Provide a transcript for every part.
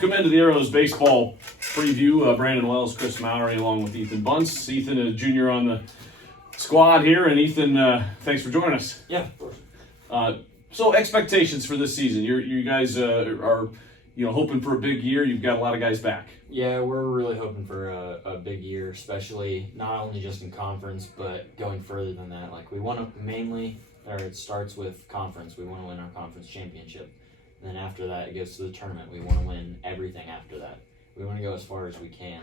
Welcome into the Arrows baseball preview. Brandon Wells, Kris Mowry, along with Ethan Bunce. Ethan, a junior on the squad here, and Ethan, thanks for joining us. Yeah, of course. So expectations for this season. You guys are hoping for a big year. You've got a lot of guys back. Yeah, we're really hoping for a big year, especially not only just in conference, but going further than that. Like, we want to it starts with conference. We want to win our conference championship. And then after that, it goes to the tournament. We want to win everything after that. We want to go as far as we can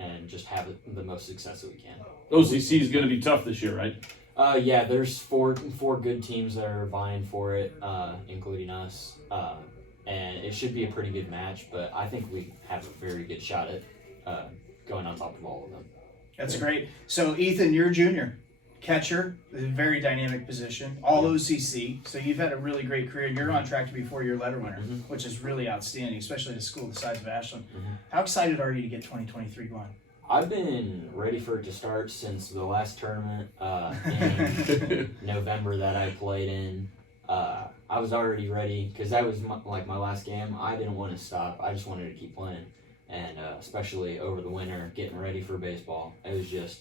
and just have the most success that we can. OCC is going to be tough this year, right? Yeah, there's four good teams that are vying for it, including us. And it should be a pretty good match, but I think we have a very good shot at going on top of all of them. That's great. So, Ethan, you're a junior. Catcher, a very dynamic position, all OCC. So you've had a really great career. You're on track to be four-year letter winner, which is really outstanding, especially at a school the size of Ashland. How excited are you to get 2023 going? I've been ready for it to start since the last tournament in November that I played in. I was already ready because that was my last game. I didn't want to stop. I just wanted to keep playing. And especially over the winter, getting ready for baseball. It was just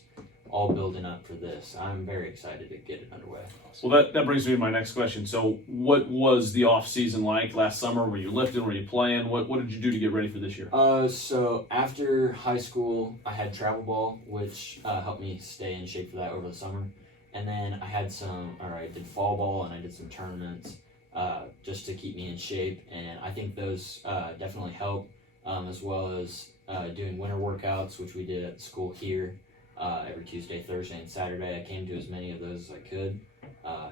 all building up for this. I'm very excited to get it underway. Well, that brings me to my next question. So what was the off season like last summer? Were you lifting? Were you playing? What did you do to get ready for this year? So after high school, I had travel ball, which helped me stay in shape for that over the summer. And then I had I did fall ball and I did some tournaments just to keep me in shape. And I think those definitely help, as well as doing winter workouts, which we did at school here. Every Tuesday, Thursday, and Saturday. I came to as many of those as I could.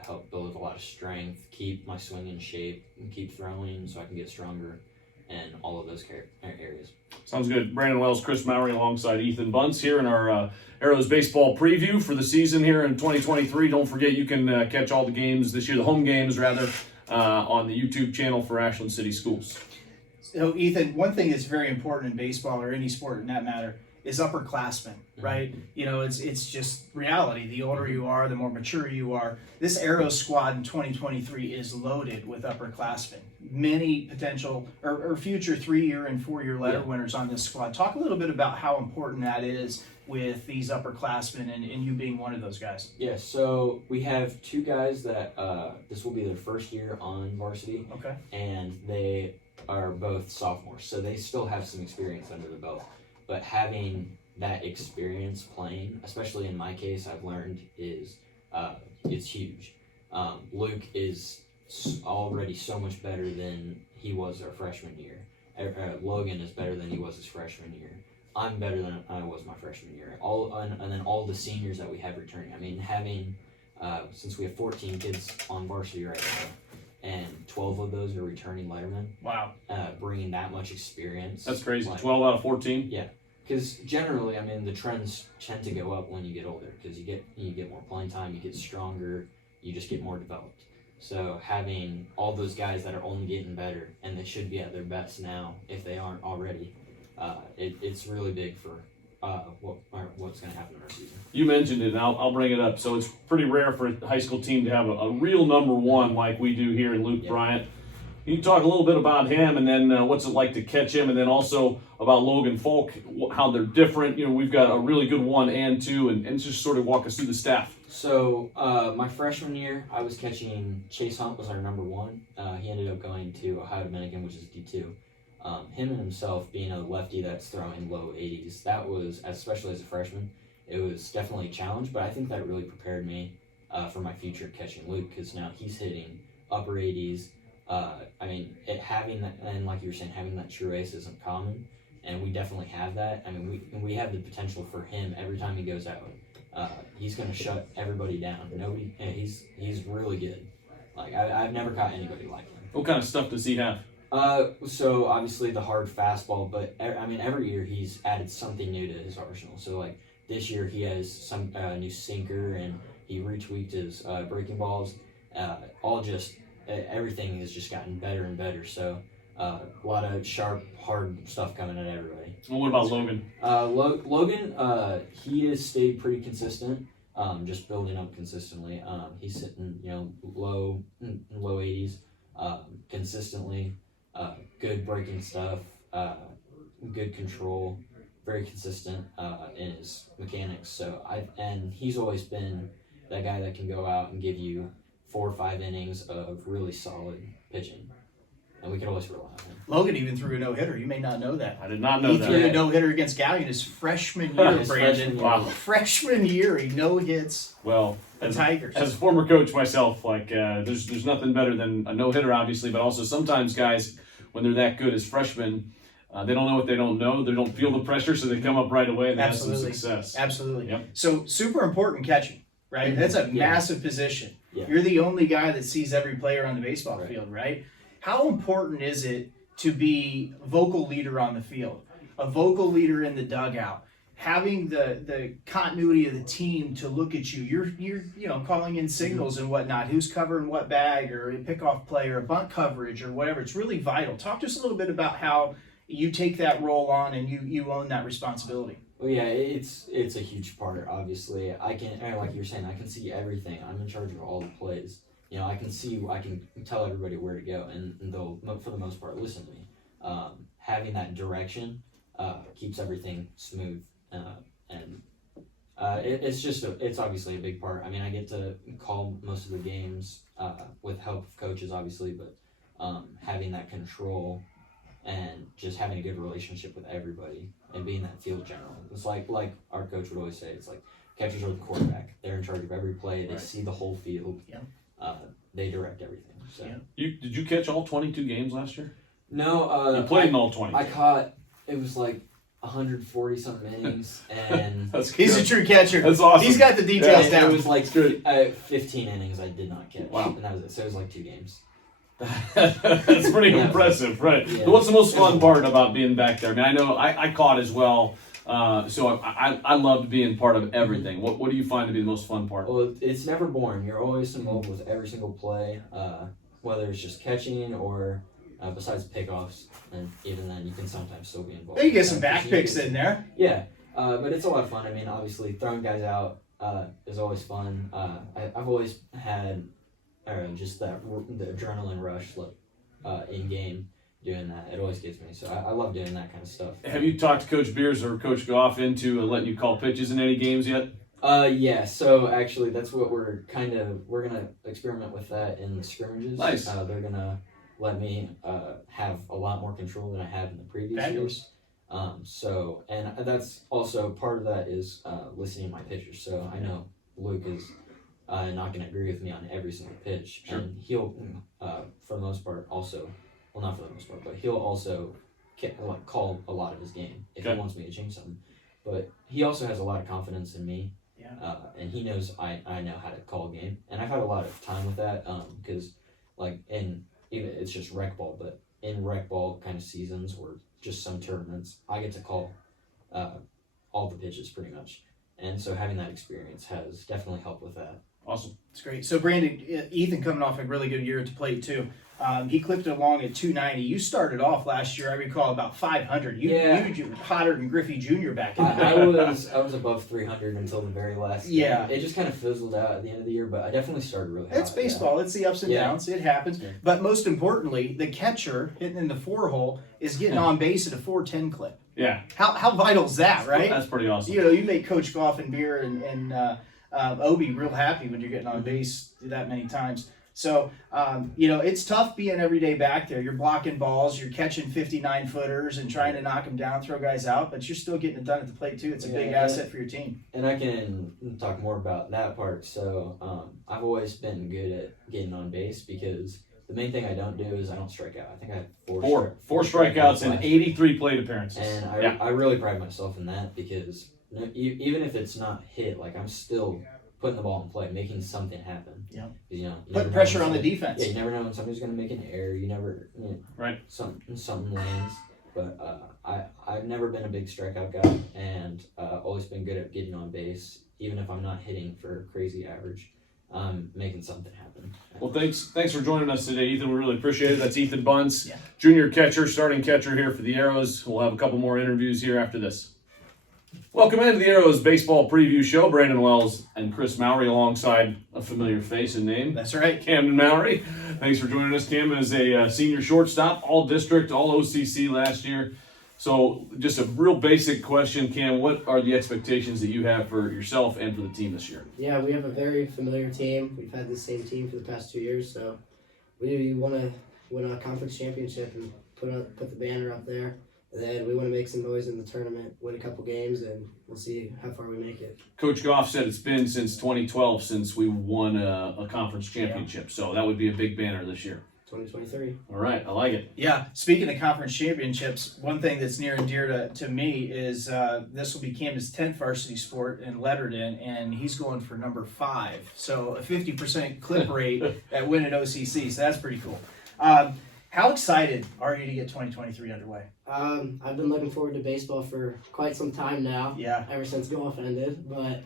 Help build a lot of strength, keep my swing in shape, and keep throwing so I can get stronger in all of those areas. Sounds good. Brandon Wells, Kris Mowry, alongside Ethan Bunce here in our Arrows baseball preview for the season here in 2023. Don't forget you can catch all the games this year, the home games rather, on the YouTube channel for Ashland City Schools. So, Ethan, one thing that's very important in baseball or any sport in that matter is upperclassmen, right? You know, it's just reality. The older you are, the more mature you are. This Arrows squad in 2023 is loaded with upperclassmen. Many potential or future 3-year and 4-year letter winners on this squad. Talk a little bit about how important that is with these upperclassmen and you being one of those guys. Yeah, so we have two guys that this will be their first year on varsity. Okay. And they are both sophomores, so they still have some experience under the belt. But having that experience playing, especially in my case, I've learned is it's huge. Luke is already so much better than he was our freshman year. Logan is better than he was his freshman year. I'm better than I was my freshman year. And then all the seniors that we have returning. I mean, having since we have 14 kids on varsity right now, and 12 of those are returning lettermen. Wow. Bringing that much experience. That's crazy. 12 out of 14? Yeah. Because generally, I mean, the trends tend to go up when you get older because you get more playing time, you get stronger, you just get more developed. So having all those guys that are only getting better, and they should be at their best now if they aren't already, it's really big for what's going to happen in our season. You mentioned it, and I'll bring it up. So it's pretty rare for a high school team to have a real number one like we do here in Luke Bryant. Can you talk a little bit about him, and then what's it like to catch him, and then also about Logan Folk, how they're different? You know, we've got a really good 1 and 2, and just sort of walk us through the staff. So my freshman year, I was catching Chase Hunt was our number 1. He ended up going to Ohio Dominican, which is D2. Him and himself being a lefty that's throwing low 80s, that was, especially as a freshman, it was definitely a challenge, but I think that really prepared me for my future catching Luke, because now he's hitting upper 80s. I mean, having that, and like you were saying, having that true ace isn't common, and we definitely have that. I mean, we have the potential for him every time he goes out. He's going to shut everybody down. He's really good. Like, I've never caught anybody like him. What kind of stuff does he have? So obviously the hard fastball, but I mean, every year he's added something new to his arsenal. So like this year he has some new sinker, and he retweaked his breaking balls. Everything has just gotten better and better. So a lot of sharp, hard stuff coming at everybody. Well, what about Logan? Logan, he has stayed pretty consistent, just building up consistently. He's sitting, low 80s consistently. good breaking stuff, good control, very consistent in his mechanics. So and he's always been that guy that can go out and give you 4 or 5 innings of really solid pitching, and we can always rely on him. Logan even threw a no-hitter. You may not know that. I did not know He that. threw a no-hitter against Gallion his freshman year, His Brandon. freshman year. Wow. Freshman year, he no hits Well, the as, Tigers. as a former coach myself, like there's nothing better than a no hitter, obviously, but also sometimes guys, when they're that good as freshmen, they don't know what they don't know. They don't feel the pressure, so they come up right away and they have some Absolutely. success. Absolutely. Yep. So super important catching, right? That's a Yeah. massive position. Yeah. You're the only guy that sees every player on the baseball Right. field, right? How important is it to be vocal leader on the field, a vocal leader in the dugout, having the continuity of the team to look at you? You're calling in signals and whatnot, who's covering what bag or a pickoff play or a bunt coverage or whatever. It's really vital. Talk to us a little bit about how you take that role on and you own that responsibility. Well, yeah, it's a huge part. Obviously, and like you're saying, I can see everything. I'm in charge of all the plays. I can tell everybody where to go, and they'll, for the most part, listen to me. Having that direction keeps everything smooth, and it's obviously a big part. I mean, I get to call most of the games with help of coaches, obviously, but having that control and just having a good relationship with everybody and being that field general. It's like our coach would always say, it's like catchers are the quarterback. They're in charge of every play. They see the whole field. Yeah. They direct everything. So Yeah. Did you catch all 22 games last year? no, You played in all 20. I caught, it was like 140 something innings, and That's He's a good. true catcher. That's awesome. He's got the details it down. was like good. 15 innings I did not catch. Wow. And that was it. So it was like 2 games. That's pretty Yeah. impressive, right? Yeah. What's the most fun part about being back there? I mean, I know I caught as well, so I loved being part of everything. What do you find to be the most fun part? Well, it's never boring. You're always involved with every single play, whether it's just catching or besides pickoffs, and even then you can sometimes still be involved. There you get some Yeah, back 'cause picks in there. Yeah, but it's a lot of fun. I mean, obviously throwing guys out is always fun. I've always had just the adrenaline rush in game doing that. It always gets me. So I love doing that kind of stuff. Have you talked to Coach Beers or Coach Goff into letting you call pitches in any games yet? Yeah, so actually that's what we're gonna experiment with that in the scrimmages. Nice. They're gonna let me have a lot more control than I have in the previous years. So, and that's also part of that is listening to my pitchers. So I know Luke is not gonna agree with me on every single pitch, Sure. and he'll, for the most part, also, well, not for the most part, but he'll also call a lot of his game if Okay. he wants me to change something. But he also has a lot of confidence in me. Yeah. And he knows I know how to call a game, and I've had a lot of time with that because even it's just rec ball, but in rec ball kind of seasons or just some tournaments, I get to call all the pitches pretty much, and so having that experience has definitely helped with that. Awesome. It's great. So Brandon, Ethan coming off a really good year at the plate too. He clipped it along at 290. You started off last year, I recall, about 500. You were hotter than Griffey Jr. back in the day. I was above 300 until the very last game. Yeah. It just kind of fizzled out at the end of the year, but I definitely started really hot. It's baseball. It's the ups and Yeah. downs. It happens. Yeah. But most importantly, the catcher hitting in the 4-hole is getting on base at a 410 clip. Yeah. How vital is that, right? That's pretty awesome. You make Coach Goff and Beer and Obi real happy when you're getting on base that many times. So, it's tough being every day back there. You're blocking balls, you're catching 59-footers and trying to knock them down, throw guys out, but you're still getting it done at the plate too. It's a big asset for your team. And I can talk more about that part. So I've always been good at getting on base because the main thing I don't do is I don't strike out. I think I have Four strikeouts and left. 83 plate appearances. And Yeah. I really pride myself in that because even if it's not hit, I'm still putting the ball in play, making something happen. Yeah. You never Put know pressure when on the somebody- defense. Yeah, you never know when somebody's going to make an error. You never, Right. Something lands. But I've never been a big strikeout guy, and always been good at getting on base, even if I'm not hitting for crazy average. Making something happen. Well, thanks for joining us today, Ethan. We really appreciate it. That's Ethan Bunce, Yeah. junior catcher, starting catcher here for the Arrows. We'll have a couple more interviews here after this. Welcome into the Arrows Baseball Preview Show. Brandon Wells and Kris Mowry alongside a familiar face and name. That's right. Camden Mowry. Thanks for joining us. Cam is a senior shortstop, all district, all OCC last year. So just a real basic question, Cam, what are the expectations that you have for yourself and for the team this year? Yeah, we have a very familiar team. We've had the same team for the past 2 years, so we want to win a conference championship and put the banner up there. And then we want to make some noise in the tournament, win a couple games, and we'll see how far we make it. Coach Goff said it's been since 2012 since we won a conference championship, so that would be a big banner this year. 2023. All right, I like it. Yeah, speaking of conference championships, one thing that's near and dear to me is this will be Camden's 10th varsity sport and lettered in, and he's going for number 5. So a 50% clip rate at winning OCC, so that's pretty cool. How excited are you to get 2023 underway? I've been looking forward to baseball for quite some time now. Yeah. Ever since golf ended, but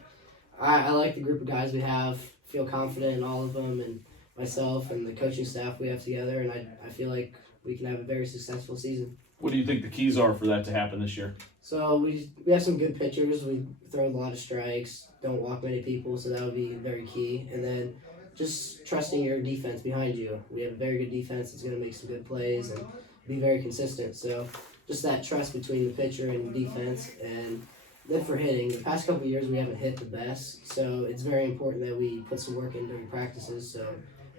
I like the group of guys we have. Feel confident in all of them, and myself and the coaching staff we have together, and I feel like we can have a very successful season. What do you think the keys are for that to happen this year? So we have some good pitchers. We throw a lot of strikes, don't walk many people, so that would be very key. And then just trusting your defense behind you. We have a very good defense that's going to make some good plays and be very consistent. So just that trust between the pitcher and defense. And then for hitting, the past couple of years we haven't hit the best, so it's very important that we put some work in during practices so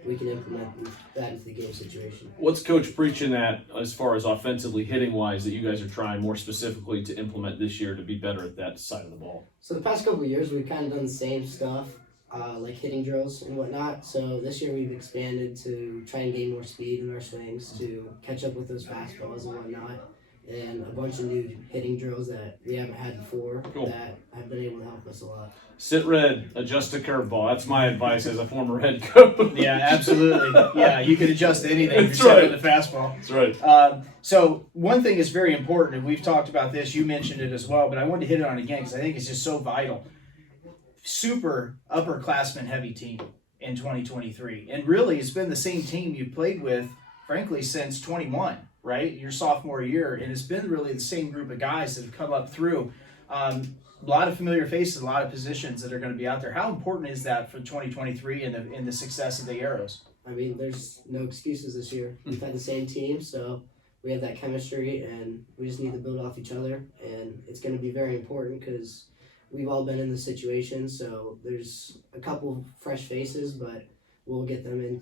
we can implement that into the game situation. What's Coach preaching at as far as offensively hitting wise that you guys are trying more specifically to implement this year to be better at that side of the ball? So the past couple of years we've kind of done the same stuff, like hitting drills and whatnot. So this year we've expanded to try and gain more speed in our swings to catch up with those fastballs and whatnot. And a bunch of new hitting drills that we haven't had before that have been able to help us a lot. Sit red, adjust a curveball. That's my advice as a former head coach. Yeah, absolutely. Yeah, you can adjust to anything. That's You're right. setting the fastball. That's right. So one thing is very important, and we've talked about this, you mentioned it as well, but I wanted to hit it on again because I think it's just so vital. Super upperclassman heavy team in 2023. And really, it's been the same team you've played with, frankly, since 21, right? Your sophomore year. And it's been really the same group of guys that have come up through. A lot of familiar faces, a lot of positions that are going to be out there. How important is that for 2023 and the success of the Arrows? I mean, there's no excuses this year. We've had the same team, so we have that chemistry, and we just need to build off each other. And it's going to be very important because we've all been in this situation, so there's a couple fresh faces, but we'll get them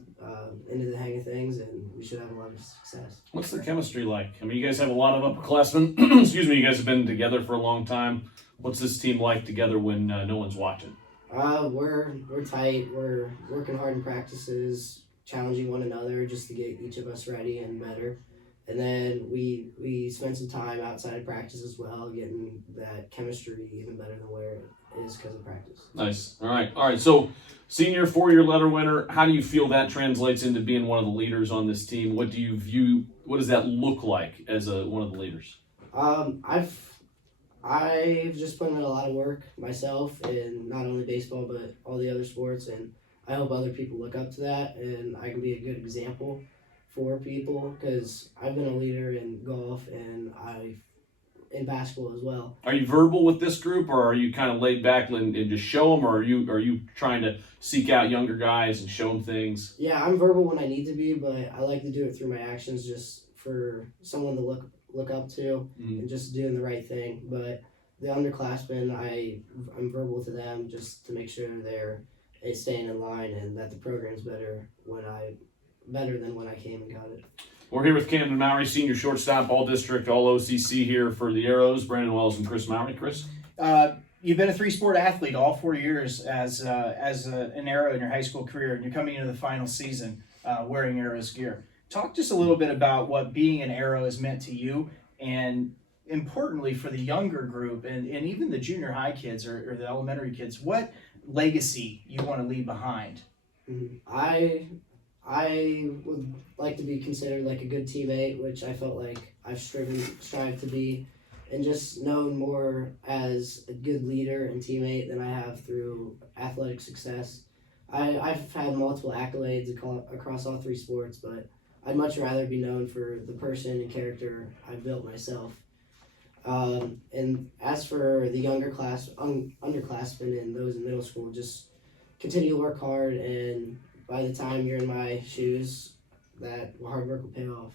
into the hang of things, and we should have a lot of success. What's the chemistry like? I mean, you guys have a lot of upperclassmen. Excuse me, you guys have been together for a long time. What's this team like together when no one's watching? We're tight. We're working hard in practices, challenging one another just to get each of us ready and better. And then we spend some time outside of practice as well, getting that chemistry even better than where it is because of practice. Nice. All right. So, senior 4-year letter winner, how do you feel that translates into being one of the leaders on this team? What do you view? What does that look like as one of the leaders? I've just put in a lot of work myself in not only baseball but all the other sports, and I hope other people look up to that, and I can be a good example for people because I've been a leader in golf and in basketball as well. Are you verbal with this group, or are you kind of laid back and just show them, or are you trying to seek out younger guys and show them things? Yeah, I'm verbal when I need to be, but I like to do it through my actions just for someone to look up to and just doing the right thing. But the underclassmen, I'm verbal to them just to make sure they're staying in line and that the program's better than when I came and got it. We're here with Camden Mowry, senior shortstop, all district, all OCC here for the Arrows. Brandon Wells and Kris Mowry. Kris? You've been a 3-sport athlete all 4 years as an Arrow in your high school career, and you're coming into the final season wearing Arrows gear. Talk just a little bit about what being an Arrow has meant to you, and importantly for the younger group and even the junior high kids or the elementary kids, what legacy you want to leave behind. I would like to be considered like a good teammate, which I felt like I've strived to be, and just known more as a good leader and teammate than I have through athletic success. I've had multiple accolades across all 3 sports, but I'd much rather be known for the person and character I've built myself. And as for the younger underclassmen and those in middle school, just continue to work hard, and by the time you're in my shoes, that hard work will pay off.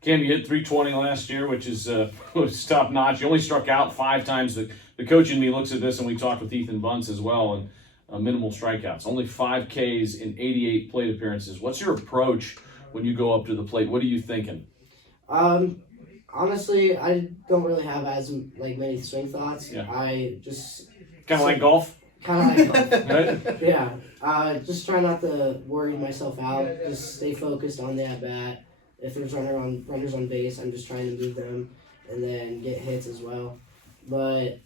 Cam, you hit 320 last year, which is was top notch. You only struck out 5 times. The coach in me looks at this, and we talked with Ethan Bunce as well, and minimal strikeouts. Only 5 Ks in 88 plate appearances. What's your approach when you go up to the plate? What are you thinking? Honestly, I don't really have as many swing thoughts. Yeah. I just Kind of like golf? kind of like both. Right? Yeah. Just try not to worry myself out. Just stay focused on the at bat. If there's runners on base, I'm just trying to move them and then get hits as well. But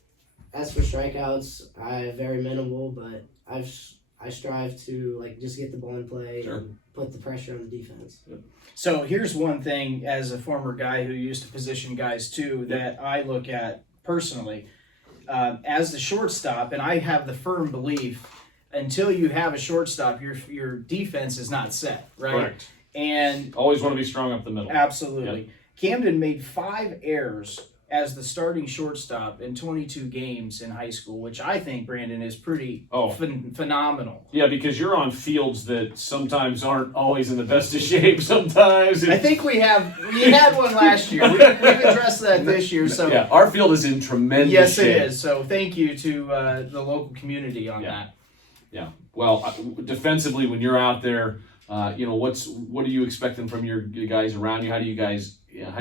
as for strikeouts, I very minimal, but I strive to just get the ball in play Sure. and put the pressure on the defense. So here's one thing, as a former guy who used to position guys too, that I look at personally. As the shortstop, and I have the firm belief, until you have a shortstop, your defense is not set, right? Correct. And Always want to be strong up the middle. absolutely. Camden made 5 errors as the starting shortstop in 22 games in high school, which I think, Brandon, is pretty phenomenal. Yeah, because you're on fields that sometimes aren't always in the best of shape. Sometimes. I think we had one last year. We've addressed that this year. So Yeah, our field is in tremendous yes, shape. it is. So thank you to the local community on that. Yeah. Well, defensively, when you're out there, what are you expecting from your guys around you? How do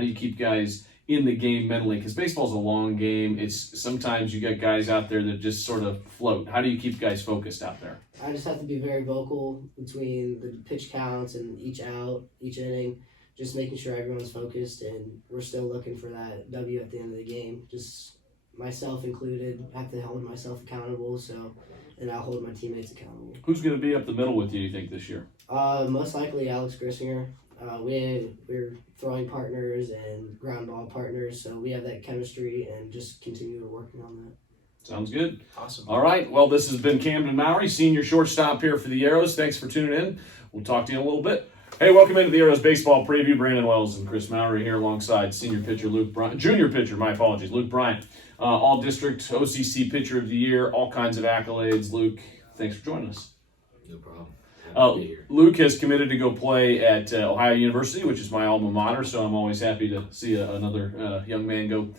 you keep guys in the game mentally? Because baseball's a long game. It's sometimes you get guys out there that just sort of float. How do you keep guys focused out there? I just have to be very vocal between the pitch counts and each out, each inning, just making sure everyone's focused, and we're still looking for that W at the end of the game. Just myself included, I have to hold myself accountable, and I'll hold my teammates accountable. Who's going to be up the middle with you think, this year? Most likely Alex Grissinger. We're throwing partners and ground ball partners, so we have that chemistry and just continue working on that. Sounds good. Awesome. All right. Well, this has been Camden Mowry, senior shortstop here for the Arrows. Thanks for tuning in. We'll talk to you in a little bit. Hey, welcome into the Arrows baseball preview. Brandon Wells and Kris Mowry here alongside senior pitcher junior pitcher, Luke Bryant. All-district OCC pitcher of the year, all kinds of accolades. Luke, thanks for joining us. No problem. Happy to be here. Luke has committed to go play at Ohio University, which is my alma mater, so I'm always happy to see another young man go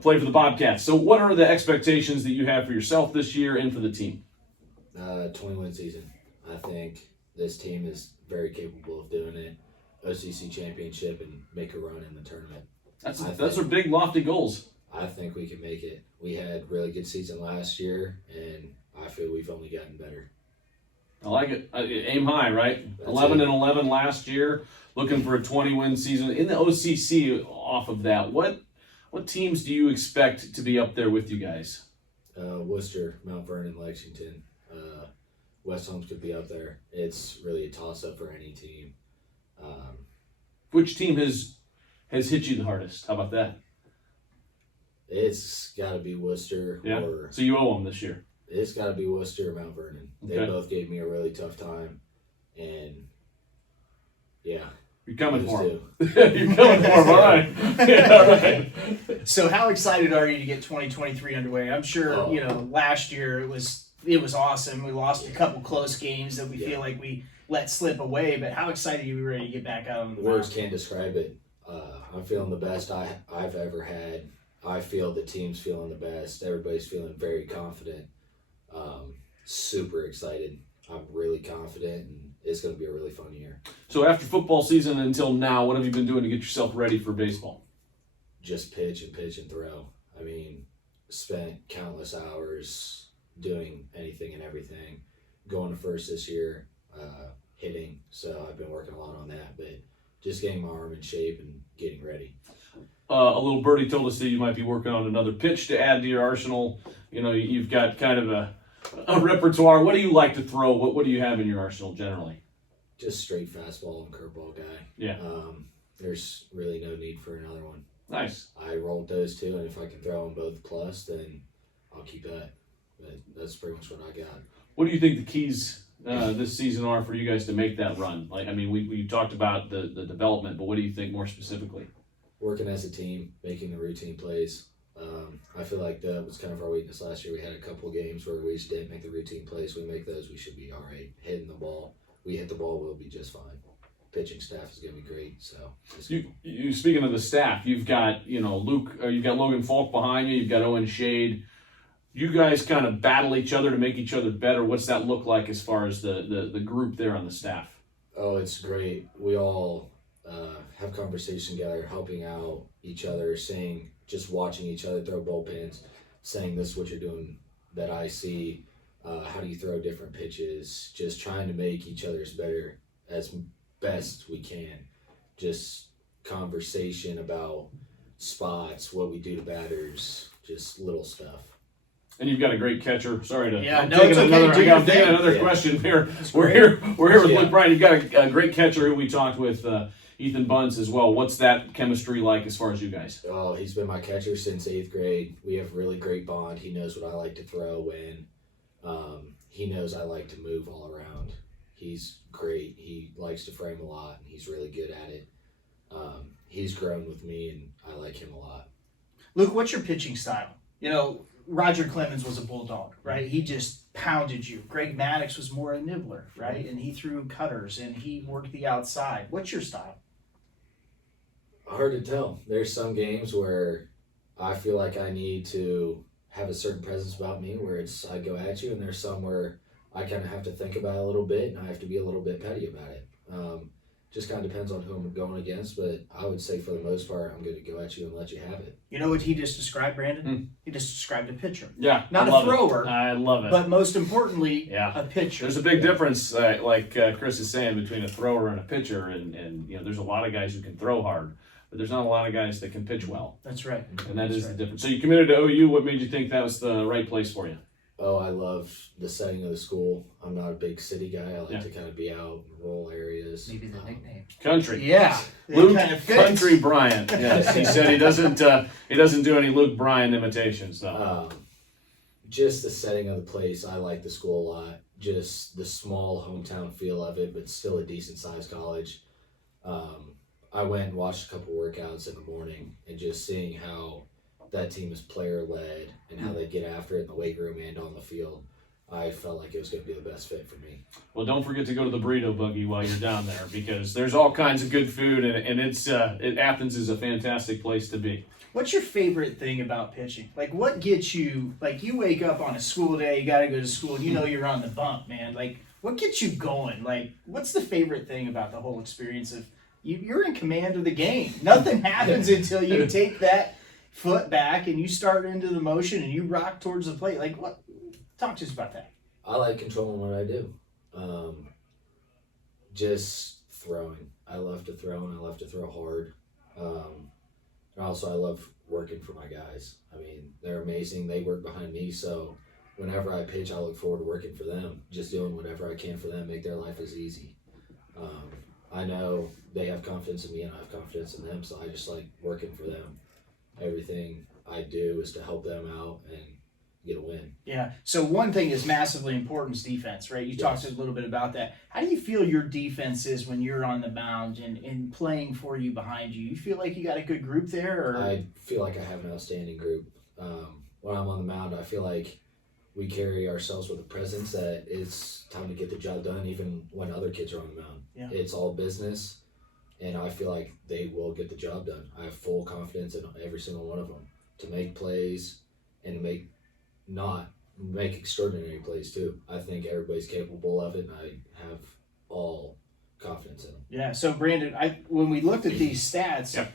play for the Bobcats. So what are the expectations that you have for yourself this year and for the team? 20-win season. I think this team is very capable of doing it. OCC championship and make a run in the tournament. Those are big, lofty goals. I think we can make it. We had really good season last year, and I feel we've only gotten better. I like it. Aim high, right? That's 11-11 last year. Looking for a 20-win season in the OCC. Off of that, what teams do you expect to be up there with you guys? Worcester, Mount Vernon, Lexington, West Holmes could be up there. It's really a toss-up for any team. Which team has hit you the hardest? How about that? It's got to be Worcester. Yeah. Or So you owe them this year. it's got to be Worcester or Mount Vernon. They Okay. both gave me a really tough time, and yeah. You're coming those for them. two. You're coming for them. All right. Yeah, all right. So how excited are you to get 2023 underway? I'm sure, Oh. last year it was awesome. We lost a couple close games that we feel like we let slip away, but how excited are you ready to get back out on the Words mound? can't describe it. I'm feeling the best I've ever had. I feel the team's feeling the best. Everybody's feeling very confident. Super excited. I'm really confident, and it's going to be a really fun year. So after football season until now, what have you been doing to get yourself ready for baseball? Just pitch and throw. I mean, spent countless hours doing anything and everything. Going to first this year, hitting. So I've been working a lot on that, but just getting my arm in shape and getting ready. A little birdie told us that you might be working on another pitch to add to your arsenal. You've got kind of a repertoire. What do you like to throw? What do you have in your arsenal generally? Just straight fastball and curveball guy. Yeah. There's really no need for another one. Nice. I rolled those two, and if I can throw them both plus, then I'll keep that. But that's pretty much what I got. What do you think the keys this season are for you guys to make that run? We talked about the development, but what do you think more specifically? Working as a team, making the routine plays, I feel like that was kind of our weakness last year. We had a couple of games where we just didn't make the routine plays. We make those, we should be all right. Hitting the ball, we hit the ball, we'll be just fine. Pitching staff is going to be great. So You speaking of the staff, you've got Luke, you've got Logan Falk behind you, you've got Owen Shade. You guys kind of battle each other to make each other better. What's that look like as far as the group there on the staff? Oh, it's great. We all have conversation together, helping out each other, just watching each other throw bullpens, saying this is what you're doing that I see. How do you throw different pitches? Just trying to make each other's better as best we can. Just conversation about spots, what we do to batters, just little stuff. And you've got a great catcher. Sorry to. Yeah, I'm no, taking it's okay. another. Do your I'm taking thing. another Yeah. question here. That's We're great. here. We're here with Yeah. Luke Bryan. You've got a great catcher who we talked with, Ethan Bunce as well. What's that chemistry like as far as you guys? Oh, he's been my catcher since 8th grade. We have a really great bond. He knows what I like to throw when. He knows I like to move all around. He's great. He likes to frame a lot, and he's really good at it. He's grown with me, and I like him a lot. Luke, what's your pitching style? Roger Clemens was a bulldog, right? He just pounded you. Greg Maddox was more a nibbler, right? And he threw cutters and he worked the outside. What's your style? Hard to tell. There's some games where I feel like I need to have a certain presence about me where I go at you, and there's some where I kind of have to think about it a little bit, and I have to be a little bit petty about it. Just kind of depends on who I'm going against, but I would say for the most part, I'm going to go at you and let you have it. You know what he just described, Brandon? He just described a pitcher. Yeah, Not I a love thrower, it. I love it. but most importantly, Yeah. a pitcher. There's a big difference, like Kris is saying, between a thrower and a pitcher, and there's a lot of guys who can throw hard, but there's not a lot of guys that can pitch well, That's right. and that That's is right. the difference. So you committed to OU. What made you think that was the right place for you? Oh, I love the setting of the school. I'm not a big city guy. I like Yeah. to kind of be out in rural areas. Maybe the nickname. Country. Yeah. it Luke kind of fits. Country Bryant. Yes, he said he doesn't do any Luke Bryan imitations though. Just the setting of the place. I like the school a lot. Just the small hometown feel of it, but still a decent sized college. I went and watched a couple workouts in the morning, and just seeing how that team is player led and how they get after it in the weight room and on the field, I felt like it was going to be the best fit for me. Well, don't forget to go to the Burrito Buggy while you're down there, because there's all kinds of good food, and Athens is a fantastic place to be. What's your favorite thing about pitching? Like, what gets you, like, you wake up on a school day, you got to go to school, you know you're on the bump, man. Like, what gets you going? Like, what's the favorite thing about the whole experience of you're in command of the game? Nothing happens until you take that foot back and you start into the motion and you rock towards the plate. Like, what? Talk to us about that. I like controlling what I do. Just throwing. I love to throw, and I love to throw hard. And also, I love working for my guys. I mean, they're amazing. They work behind me, so whenever I pitch, I look forward to working for them. Just doing whatever I can for them, make their life as easy. I know they have confidence in me, and I have confidence in them, so I just like working for them. Everything I do is to help them out and get a win. Yeah. So one thing is massively important is defense, right? You talked a little bit about that. How do you feel your defense is when you're on the mound and playing for you behind you? You feel like you got a good group there? Or? I feel like I have an outstanding group. When I'm on the mound, I feel like we carry ourselves with a presence that it's time to get the job done, even when other kids are on the mound. Yeah. It's all business, and I feel like they will get the job done. I have full confidence in every single one of them to make plays and to make extraordinary plays too. I think everybody's capable of it, and I have all confidence in them. Yeah. So Brandon, when we looked at these stats, Yep.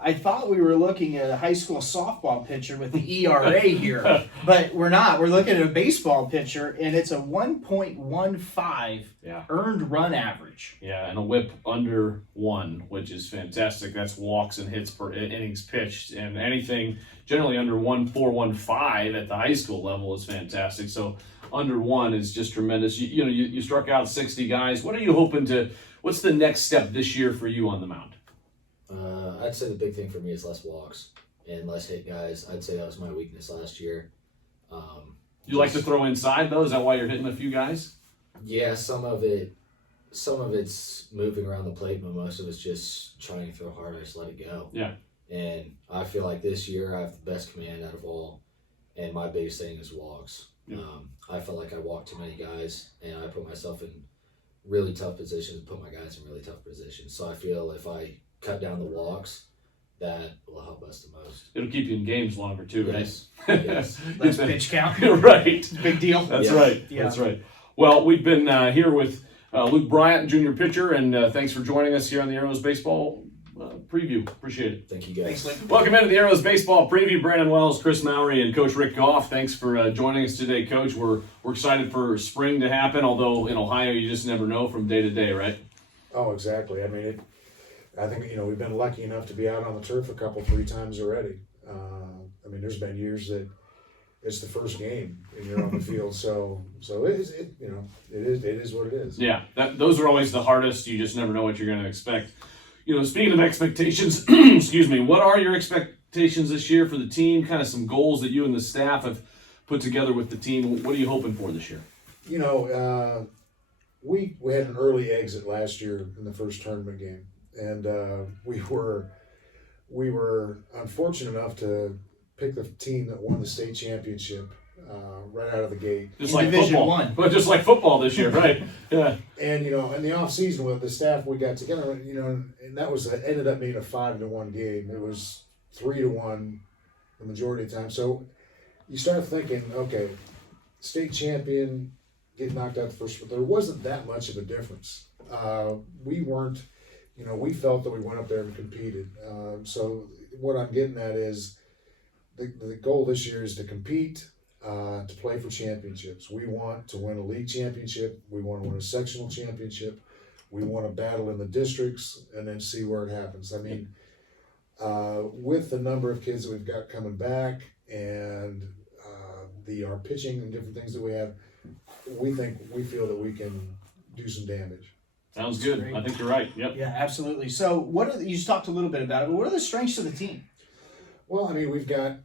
I thought we were looking at a high school softball pitcher with the ERA here, but we're not. We're looking at a baseball pitcher, and it's a 1.15 Yeah. earned run average. Yeah, and a whip under 1, which is fantastic. That's walks and hits per innings pitched, and anything generally under 1.415 at the high school level is fantastic. So under 1 is just tremendous. You struck out 60 guys. What are you hoping to? What's the next step this year for you on the mound? I'd say the big thing for me is less walks and less hit guys. I'd say that was my weakness last year. You like to throw inside though? Is that why you're hitting a few guys? Yeah, some of it's moving around the plate, but most of it's just trying to throw hard. I just let it go. Yeah. And I feel like this year I have the best command out of all, and my biggest thing is walks. Yeah. I felt like I walked too many guys, and I put myself in really tough positions, put my guys in really tough positions. So I feel if I cut down the walks, that will help us the most. It'll keep you in games longer too, Yes. right? Yes. Less pitch count. Right. Big deal. That's Yeah. right. Yeah. That's right. Well, we've been here with Luke Bryant, junior pitcher, and thanks for joining us here on the Arrows Baseball Preview. Appreciate it. Thank you guys. Thanks, Luke. Welcome into the Arrows Baseball Preview. Brandon Wells, Kris Mowry, and Coach Rick Goff. Thanks for joining us today, Coach. We're excited for spring to happen, although in Ohio you just never know from day to day, right? Oh, exactly. I mean, I think, we've been lucky enough to be out on the turf 3 times already. I mean, there's been years that it's the first game and you're on the field. So it is what it is. Yeah, those are always the hardest. You just never know what you're going to expect. Speaking of expectations, excuse me, what are your expectations this year for the team? Kind of some goals that you and the staff have put together with the team. What are you hoping for this year? We had an early exit last year in the first tournament game, and we were unfortunate enough to pick the team that won the state championship right out of the gate. Just In like Division football. One. But just like football this year, right? Yeah. And in the off season with the staff we got together, and that was ended up being a 5-1 game. It was 3-1 the majority of the time. So you start thinking, okay, state champion, get knocked out the first, but there wasn't that much of a difference. We weren't, we felt that we went up there and competed. So what I'm getting at is the goal this year is to compete. To play for championships. We want to win a league championship. We want to win a sectional championship. We want to battle in the districts and then see where it happens. I mean, with the number of kids that we've got coming back and our pitching and different things that we have, we feel that we can do some damage. Sounds good. Great. I think you're right. Yep. Yeah, absolutely. So you just talked a little bit about it, but what are the strengths of the team? Well, I mean, we've got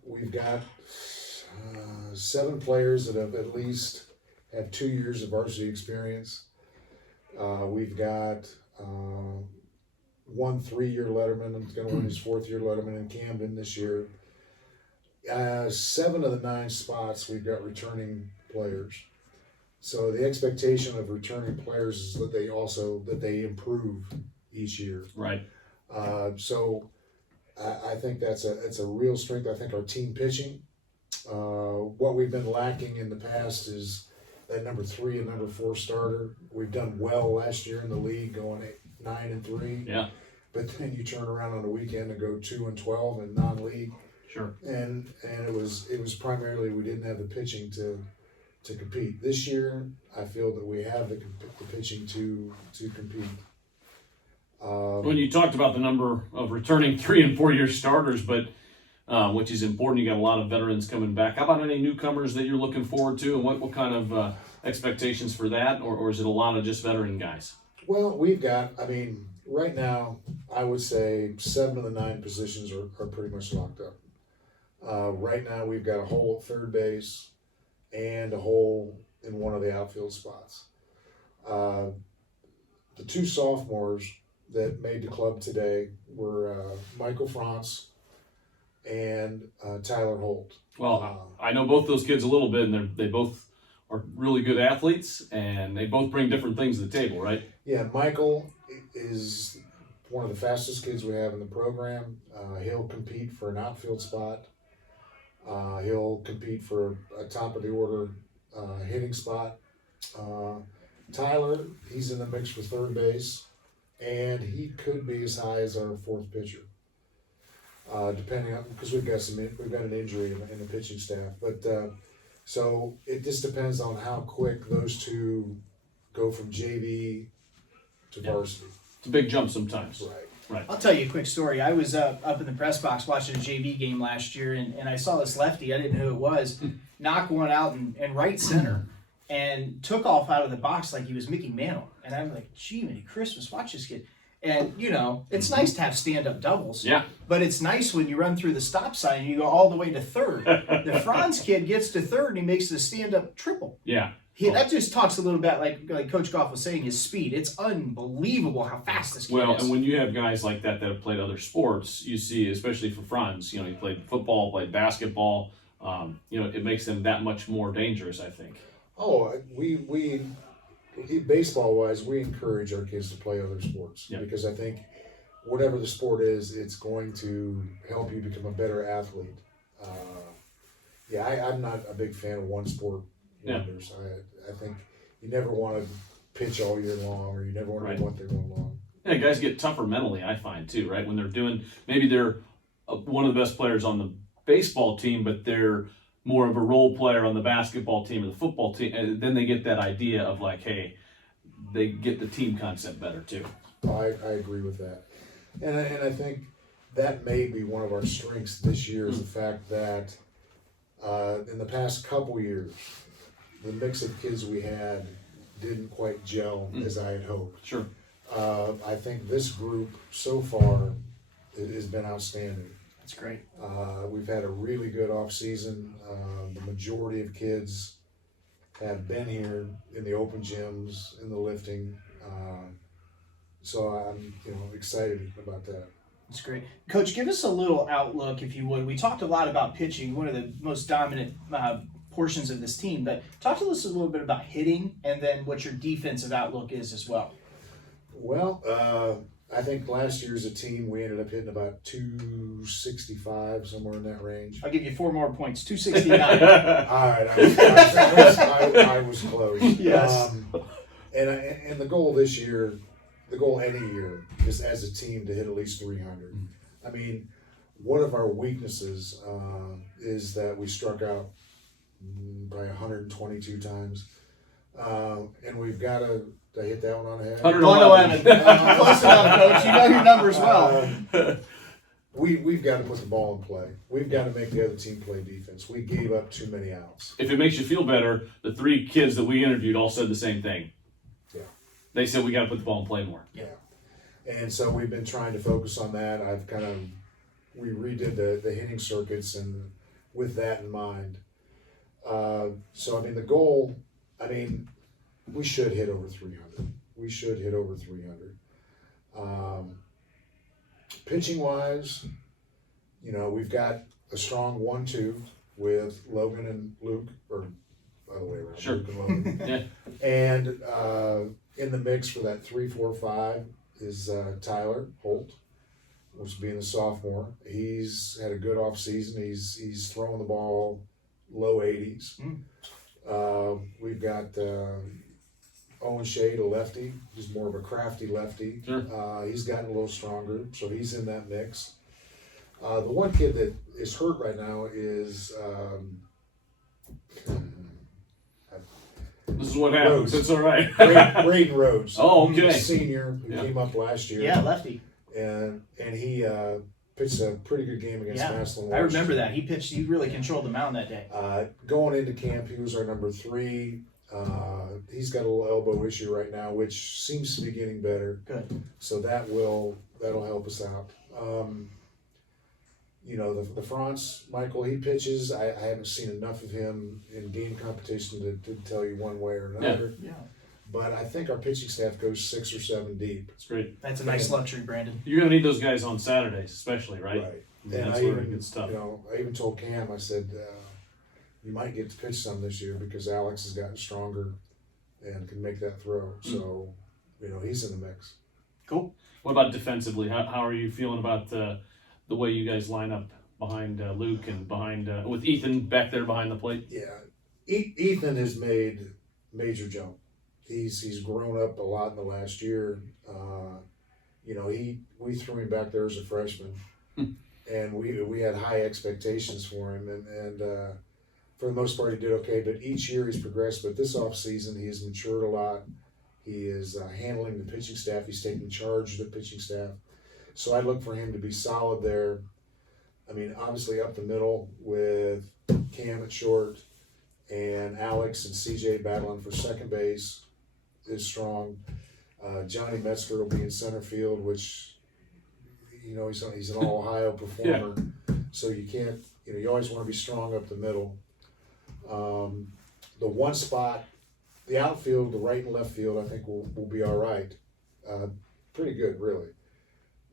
7 players that have at least have 2 years of varsity experience. We've got 1 3-year letterman that's going to win his 4th year letterman in Camden this year. 7 of the 9 spots we've got returning players. So the expectation of returning players is that they improve each year. Right. So I think that's a real strength. I think our team pitching. What we've been lacking in the past is that number 3 and number 4 starter. We've done well last year in the league, going 9-3. Yeah. But then you turn around on the weekend and go 2-12 in non-league, Sure. and it was primarily we didn't have the pitching to compete. This year, I feel that we have the pitching to compete. When you talked about the number of returning 3 and 4 year starters, but which is important, you got a lot of veterans coming back. How about any newcomers that you're looking forward to, and what kind of expectations for that, or is it a lot of just veteran guys? Well, we've got, right now, I would say 7 of the 9 positions are pretty much locked up. Right now, we've got a hole at third base and a hole in one of the outfield spots. The 2 sophomores that made the club today were Michael Franz and Tyler Holt. Well, I know both those kids a little bit, and they both are really good athletes, and they both bring different things to the table, right? Yeah, Michael is one of the fastest kids we have in the program. He'll compete for an outfield spot. He'll compete for a top of the order hitting spot. Tyler, he's in the mix for third base, and he could be as high as our 4th pitcher, depending on, because we've got an injury in the pitching staff. But so it just depends on how quick those 2 go from JV to varsity. It's a big jump sometimes. Right. I'll tell you a quick story. I was up in the press box watching a JV game last year, and I saw this lefty, I didn't know who it was, knock one out in right center and took off out of the box like he was Mickey Mantle. And I'm like, gee, Merry Christmas, watch this kid. And, it's nice to have stand-up doubles. Yeah. But it's nice when you run through the stop sign and you go all the way to third. The Franz kid gets to third and he makes the stand-up triple. Yeah. That just talks a little bit like Coach Goff was saying, his speed. It's unbelievable how fast this kid Well, is. and when you have guys like that have played other sports, you see, especially for Franz, he played football, played basketball. It makes them that much more dangerous, I think. Oh, we baseball wise, we encourage our kids to play other sports because I think whatever the sport is, it's going to help you become a better athlete. I'm not a big fan of one sport wonders. I think you never want to pitch all year long, or you never want to do one thing all long. Yeah, guys get tougher mentally, I find too, right? When maybe they're one of the best players on the baseball team, but they're more of a role player on the basketball team or the football team, and then they get that idea of like, hey, they get the team concept better too. I agree with that, and I think that may be one of our strengths this year is the fact that in the past couple years, the mix of kids we had didn't quite gel as I had hoped. Sure. I think this group so far has been outstanding. That's great. We've had a really good off season. The majority of kids have been here in the open gyms, in the lifting. So I'm excited about that. That's great. Coach, give us a little outlook, if you would. We talked a lot about pitching, one of the most dominant portions of this team, but talk to us a little bit about hitting and then what your defensive outlook is as well. Well, I think last year as a team, we ended up hitting about 265, somewhere in that range. I'll give you 4 more points, 269. All right, I was close. Yes. And the goal this year, the goal any year, is as a team to hit at least 300. I mean, one of our weaknesses is that we struck out by 122 times, and we've got to hit that one on the head. 111. Close enough, Coach. You know your numbers well. We've got to put the ball in play. We've got to make the other team play defense. We gave up too many outs. If it makes you feel better, the 3 kids that we interviewed all said the same thing. Yeah. They said we got to put the ball in play more. Yeah. And so we've been trying to focus on that. We redid the hitting circuits and with that in mind. So, I mean, the goal, we should hit over 300. We should hit over 300. Pitching wise, we've got a strong 1-2 with Logan and Luke, or other way around. Sure. Luke and Logan. Yeah. And in the mix for that 3-4-5 is Tyler Holt, which being a sophomore. He's had a good off season. He's throwing the ball low 80s. We've got Owen Shade, a lefty. He's more of a crafty lefty. Sure. He's gotten a little stronger, so he's in that mix. The one kid that is hurt right now is This is what happens. Rhodes. It's all right. Braden Rhodes. Oh, He's a okay. senior who Yeah. came up last year. Yeah, lefty. And he pitched a pretty good game against Maslin. I remember that. He really controlled the mound that day. Going into camp, he was our number 3. He's got a little elbow issue right now, which seems to be getting better. Good. So that'll help us out. The Franz, Michael, he pitches. I haven't seen enough of him in game competition to tell you one way or another. Yeah. But I think our pitching staff goes 6 or 7 deep. That's great. That's a nice luxury, Brandon. You're going to need those guys on Saturdays, especially, right? And That's I where even, it gets tough. I even told Cam, I said, you might get to pitch some this year because Alex has gotten stronger and can make that throw. So, he's in the mix. Cool. What about defensively? How are you feeling about the way you guys line up behind Luke and behind with Ethan back there behind the plate? Yeah, Ethan has made major jump. He's grown up a lot in the last year. We threw him back there as a freshman, and we had high expectations for him, and for the most part he did okay. But each year he's progressed. But this off season he has matured a lot. He is handling the pitching staff. He's taking charge of the pitching staff. So I look for him to be solid there. Obviously up the middle with Cam at short and Alex and CJ battling for second base is strong. Johnny Metzger will be in center field, which, he's an all-Ohio performer. So you can't, you always want to be strong up the middle. The one spot the outfield, the right and left field, I think will be all right. Pretty good, really.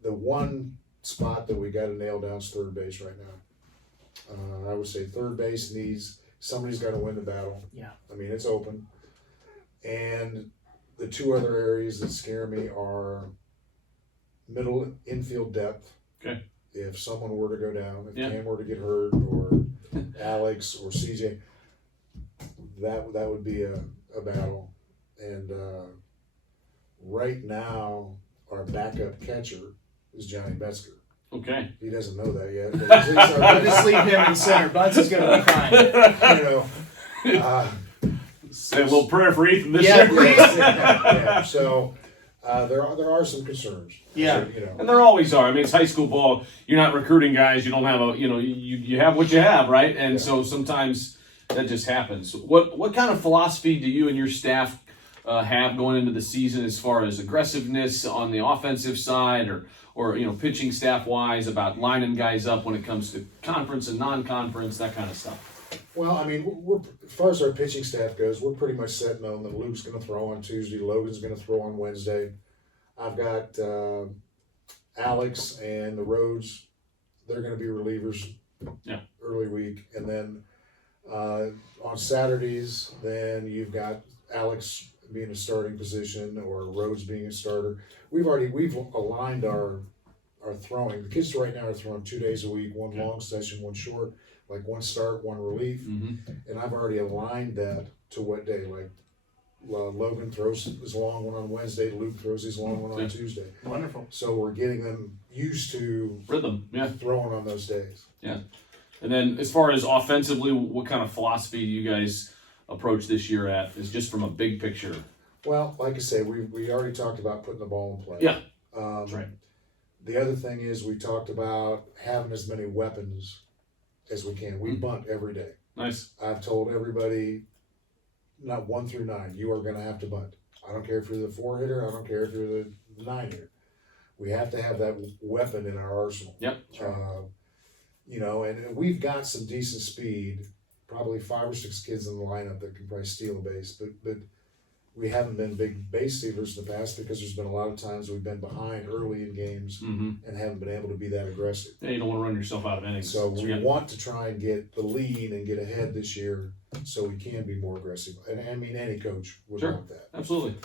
The one spot that we got to nail down is third base right now. I would say third base somebody's got to win the battle. Yeah. I mean, it's open. And the two other areas that scare me are middle infield depth. Okay. If someone were to go down, if Yeah. Cam were to get hurt, or Alex or CJ, that would be a battle. And right now, our backup catcher is Johnny Metzger. Okay. He doesn't know that yet. But he's I'll our- just leave him in center. Bunce is going to be fine. you know, Say a little prayer for Ethan this Yeah, year. please. yeah. So there are some concerns. Yeah. You know. And there always are. I mean, it's high school ball. You're not recruiting guys. You don't have you have what you have, right? And Yeah. so sometimes that just happens. What kind of philosophy do you and your staff have going into the season as far as aggressiveness on the offensive side, or pitching staff wise, about lining guys up when it comes to conference and non-conference, that kind of stuff? Well, I mean, we're as far as our pitching staff goes, we're pretty much set on that Luke's going to throw on Tuesday, Logan's going to throw on Wednesday. I've got Alex and the Rhodes; they're going to be relievers. Yeah. Early week, and then on Saturdays, then you've got Alex being a starting position or Rhodes being a starter. We've aligned our throwing. The kids right now are throwing 2 days a week, one Okay. long session, one short, like one start, one relief. Mm-hmm. And I've already aligned that to what day. Like Logan throws his long one on Wednesday, Luke throws his long one on Yeah. Tuesday. Wonderful. So we're getting them used to Rhythm, yeah. throwing on those days. And then as far as offensively, what kind of philosophy do you guys approach this year at? Is just from a big picture. Well, like I say, we already talked about putting the ball in play. Yeah. That's right. The other thing is we talked about having as many weapons as we can. We bunt every day. Nice. I've told everybody, not 1 through 9, you are going to have to bunt. I don't care if you're the 4-hitter. I don't care if you're the 9-hitter. We have to have that weapon in our arsenal. Yep. And we've got some decent speed. Probably 5 or 6 kids in the lineup that can probably steal a base, but we haven't been big base stealers in the past because there's been a lot of times we've been behind early in games Mm-hmm. and haven't been able to be that aggressive. Yeah, you don't want to run yourself out of innings. So we yeah. want to try and get the lead and get ahead this year so we can be more aggressive. And I mean, any coach would Sure. want that. Absolutely.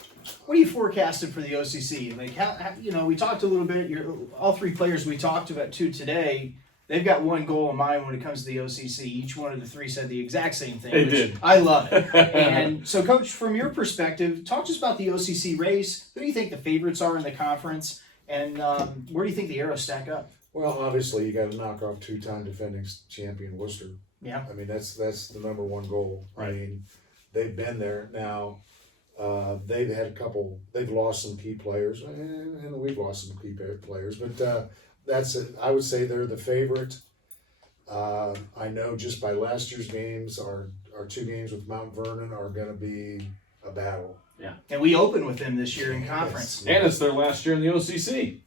What are you forecasting for the OCC? Like, how we talked a little bit. All 3 players we talked about today. They've got one goal in mind when it comes to the OCC. Each one of the 3 said the exact same thing. They which did. I love it. And so, Coach, from your perspective, talk to us about the OCC race. Who do you think the favorites are in the conference? And where do you think the Arrows stack up? Well, obviously, you got to knock off 2-time defending champion Worcester. Yeah. I mean, that's the number one goal. Right. I mean, they've been there now. They've had they've lost some key players, and we've lost some key players. But that's it. I would say they're the favorite. I know just by last year's games, our 2 games with Mount Vernon are going to be a battle. And we open with them this year in conference. Yes. And it's their last year in the OCC.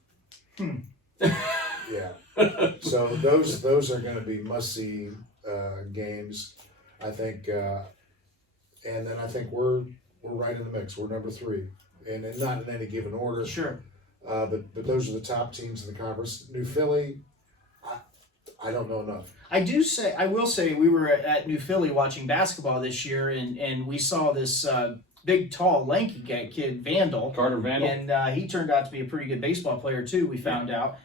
Yeah. So those are going to be must-see games, I think. And then I think we're right in the mix. We're number 3, and not in any given order. Sure. But those are the top teams in the conference. New Philly, I don't know enough. I will say, we were at New Philly watching basketball this year, and we saw this big, tall, lanky kid, Vandal. Carter Vandal. And he turned out to be a pretty good baseball player, too, we found out.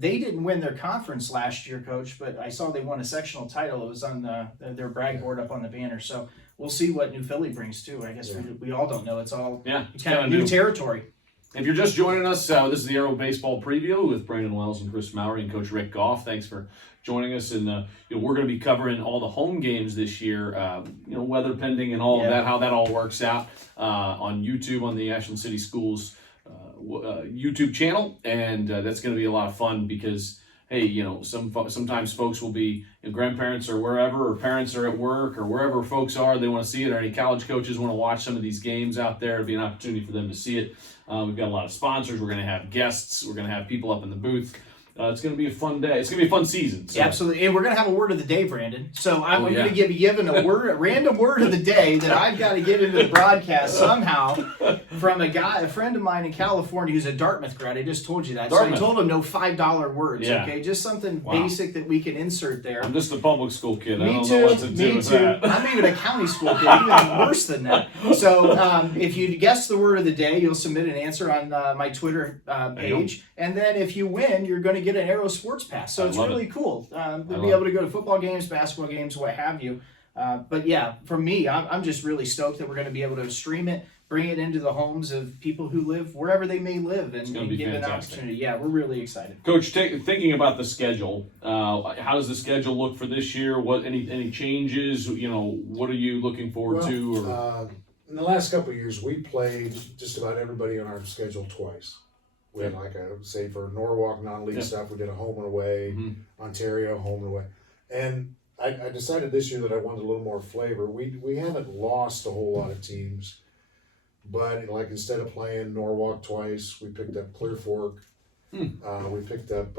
They didn't win their conference last year, Coach, but I saw they won a sectional title. It was on their brag board up on the banner. So we'll see what New Philly brings, too. I guess we all don't know. It's all It's kind of new territory. If you're just joining us, this is the Arrow Baseball Preview with Brandon Wells and Kris Mowry and Coach Rick Goff. Thanks for joining us. And we're going to be covering all the home games this year, weather pending and all of that, how that all works out on YouTube, on the Ashland City Schools YouTube channel. And that's going to be a lot of fun because, hey, sometimes folks will be, grandparents or wherever, or parents are at work, or wherever folks are, they want to see it, or any college coaches want to watch some of these games out there. It'll be an opportunity for them to see it. We've got a lot of sponsors. We're going to have guests. We're going to have people up in the booth. It's going to be a fun day. It's going to be a fun season. So. Yeah, absolutely. And we're going to have a word of the day, Brandon. So I'm Oh, going yeah. to be given a random word of the day that I've got to get into the broadcast somehow from a friend of mine in California who's a Dartmouth grad. I just told you that. Dartmouth. So I told him no $5 words, Yeah. okay? Just something Wow. basic that we can insert there. I'm just a public school kid. I Me don't too. know what to do Me with too. that. I'm even a county school kid, even worse than that. So if you guess the word of the day, you'll submit an answer on my Twitter page, and then if you win, you're going to get an Arrow Sports Pass. So I it's love really cool to I be love able to go to football games, basketball games, what have you. But yeah, for me, I'm just really stoked that we're going to be able to stream it, bring it into the homes of people who live wherever they may live, and gonna be give an fantastic. opportunity. Yeah, we're really excited. Coach, thinking about the schedule, how does the schedule look for this year? What any changes? What are you looking forward to? Or In the last couple of years, we played just about everybody on our schedule twice. We had say for Norwalk non-league stuff, we did a home and away, Ontario home and away, and I decided this year that I wanted a little more flavor. We haven't lost a whole lot of teams, but instead of playing Norwalk twice, we picked up Clear Fork. We picked up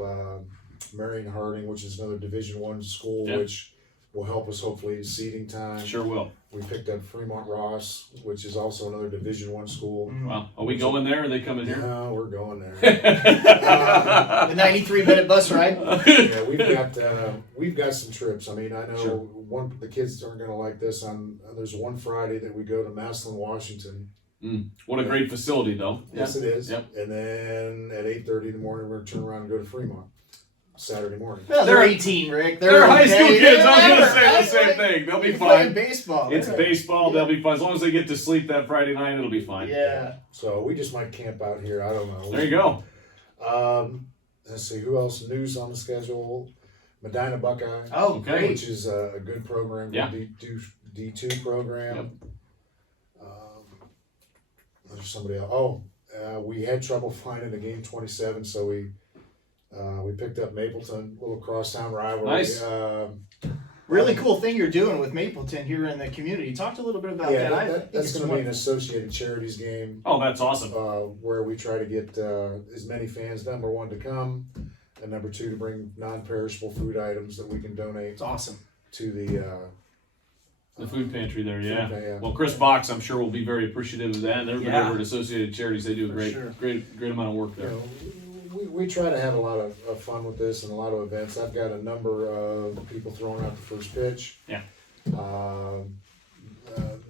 Marion Harding, which is another Division I school, which will help us hopefully seeding time. sure will. We picked up Fremont Ross, which is also another Division I school. Well, are we going there? Or are they coming here? No, we're going there. The 93-minute bus ride. Yeah, we've got some trips. I mean, I know the kids aren't going to like this. There's one Friday that we go to Massillon, Washington. What a great facility, though. Yes, it is. Yep. And then at 8:30 in the morning, we're going to turn around and go to Fremont Saturday morning. Well, they're 18, Rick. They're high school okay. kids. I was going to Whatever, say the right? same thing. They'll be They're playing fine. baseball. It's They're- baseball. They'll be fine. As long as they get to sleep that Friday night, it'll be fine. Yeah. So we just might camp out here. I don't know. There you go. Let's see who else. News on the schedule. Medina Buckeye. Oh, Okay. great. Which is a good program. Yeah. D2 program. There's somebody else. We had trouble finding a game 27, so we picked up Mapleton, little crosstown rivalry. Nice. Really cool thing you're doing with Mapleton here in the community. Talked a little bit about that. I think that's it's going to be an wonderful. Associated Charities game. Oh, that's awesome. Where we try to get as many fans, number one, to come, and number two, to bring non-perishable food items that we can donate It's awesome. to the food pantry there, yeah. yeah. Well, Chris Box, I'm sure, will be very appreciative of that. And everybody Yeah. over at Associated Charities, they do a For great, sure. great amount of work You there. know, we try to have a lot of fun with this and a lot of events. I've got a number of people throwing out the first pitch. Yeah.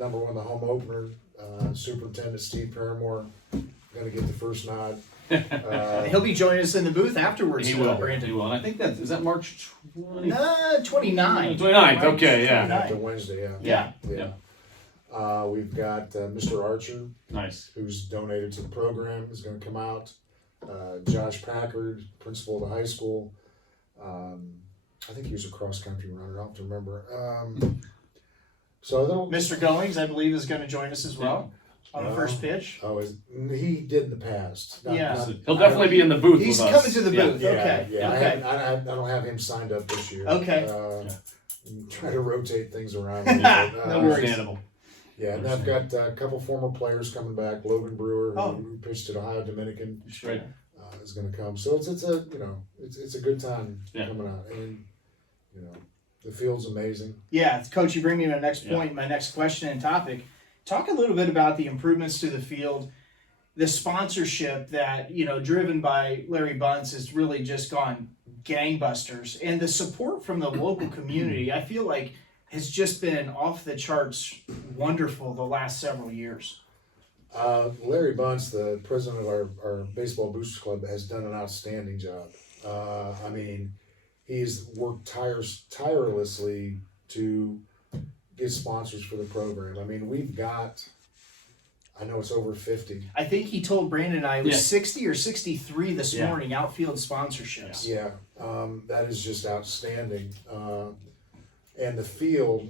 Number one, the home opener, Superintendent Steve Paramore, going to get the first nod. He'll be joining us in the booth afterwards. He will. Brandon. He will. And I think is that March 20? 29. 29th, okay, yeah. After Wednesday, Yeah. We've got Mr. Archer, Nice. who's donated to the program, is going to come out. Josh Packard, principal of the high school. I think he was a cross-country runner. I'll have to remember. Mr. Goings, I believe, is going to join us as well on the first pitch. He did in the past. Yeah. He'll definitely be in the booth He's with us. coming to the Yeah. booth. Okay. Yeah. Okay. I don't have him signed up this year. Okay. Try to rotate things around. No worries. Understandable. Yeah, and I've got a couple former players coming back. Logan Brewer, Oh. who pitched at Ohio Dominican, Right. is going to come. So it's a good time coming out, and the field's amazing. Yeah, Coach, you bring me to my next point, my next question and topic. Talk a little bit about the improvements to the field, the sponsorship that, driven by Larry Bunce has really just gone gangbusters, and the support from the local community, I feel like, has just been off the charts wonderful the last several years. Larry Bunce, the president of our Baseball Boosters Club, has done an outstanding job. He's worked tirelessly to get sponsors for the program. I mean, we've got, I know it's over 50. I think he told Brandon and I it was Yeah. 60 or 63 this Yeah. morning, outfield sponsorships. Yeah, that is just outstanding. And the field,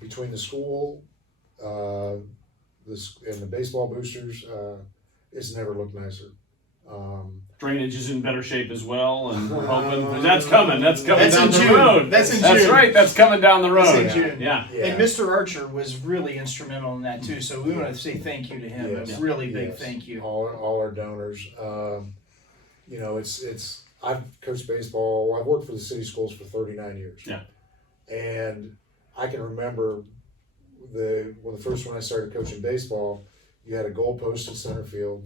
between the school and the baseball boosters, it's never looked nicer. Drainage is in better shape as well, and we're hoping that's coming. That's coming That's down in the June. road. That's in That's June. right. That's coming down the road. That's in June. Yeah. Yeah. And Mr. Archer was really instrumental in that too, so we want to say thank you to him. Yes. A really big Yes. thank you. All our donors. you know, it's I've coached baseball. I've worked for the city schools for 39 years. Yeah. And I can remember the first when I started coaching baseball, you had a goalpost in center field.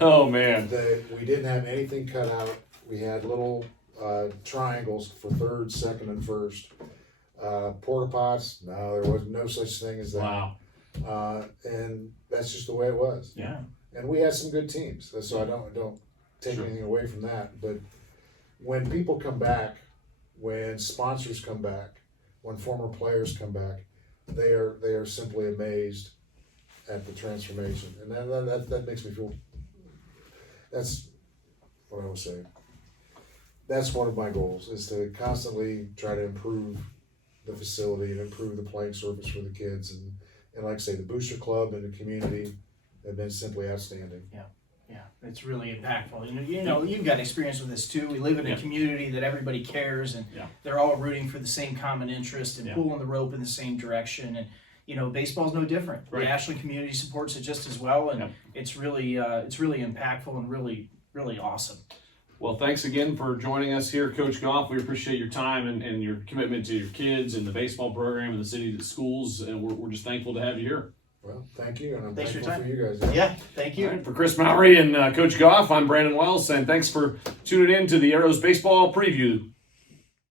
Oh man. We didn't have anything cut out. We had little triangles for third, second, and first. Porta pots, no, there was no such thing as that. Wow. And that's just the way it was. Yeah. And we had some good teams, so I don't take Sure. anything away from that. But when people come back, when sponsors come back, when former players come back, they are simply amazed at the transformation, and that makes me feel. That's what I would say. That's one of my goals, is to constantly try to improve the facility and improve the playing surface for the kids, and like I say, the Booster Club and the community have been simply outstanding. Yeah, it's really impactful. You know, you've got experience with this too. We live in a Yeah. community that everybody cares, and Yeah. they're all rooting for the same common interest and Yeah. pulling the rope in the same direction. And you know, baseball's no different. Right. The Ashland community supports it just as well, and Yeah. it's really impactful and really awesome. Well, thanks again for joining us here, Coach Goff. We appreciate your time and your commitment to your kids and the baseball program and the city schools, and we're just thankful to have you here. Well, thank you, and I'm Thanks for your thankful time. for you guys. Yeah, thank you. All right, for Kris Mowry and Coach Goff, I'm Brandon Wells, and thanks for tuning in to the Arrows Baseball Preview.